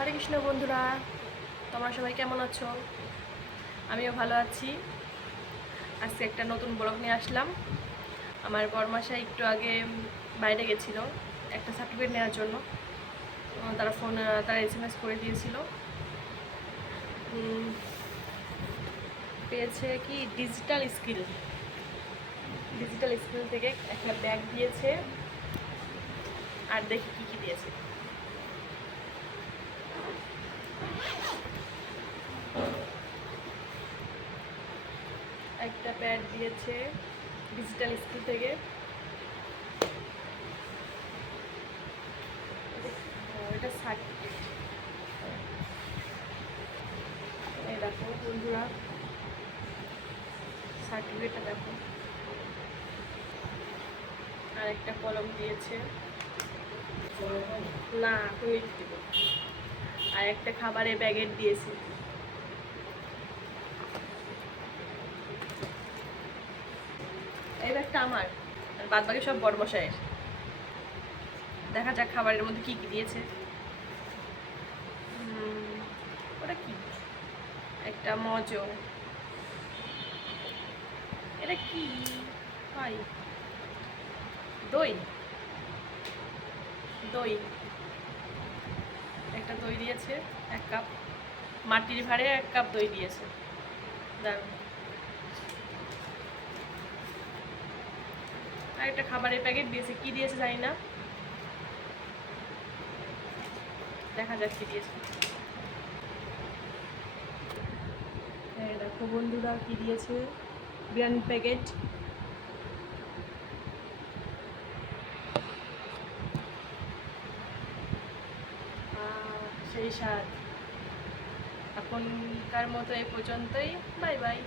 হরে কৃষ্ণ বন্ধুরা, তোমরা সবাই কেমন আছো? আমিও ভালো আছি। আজকে একটা নতুন ব্লগ নিয়ে আসলাম। আমার বড়মাশাই একটু আগে বাইরে গেছিল একটা সার্টিফিকেট নেওয়ার জন্য। তারা SMS করে দিয়েছিল। পেয়েছে কি ডিজিটাল স্কিল থেকে একটা ব্যাগ দিয়েছে। আর দেখি কি কি দিয়েছে। একটা প্যাড দিয়েছে ডিজিটাল স্কিল থেকে। এটা সার্টিফিকেট। এই দেখো বন্ধুরা, সার্টিফিকেটটা দেখো। আর একটা কলম দিয়েছে, না তুমি দিব। আর একটা খাবারের প্যাকেট দিয়েছে। এই ব্যাগটা আমার, আর বাদ বাকি সব বড়মশাইয়ের। দেখা যাক খাবারের মধ্যে কি কি দিয়েছে। ওটা কি? একটা মজো। এটা কি ভাই? দই। দই, একটা দই দিয়েছে 1 কাপ। মাটির ভাঁড়ে 1 কাপ দই দিয়েছে। দারুণ। আর একটা খাবারের প্যাকেট দিয়েছে, কি দিয়েছে জানি না, দেখা যাক কি দিয়েছে। হ্যাঁ দেখো বন্ধুরা কি দিয়েছে, বিরিয়ানির প্যাকেট। সেই স্বাদ। এখনকার মতো এই পর্যন্তই। Bye bye.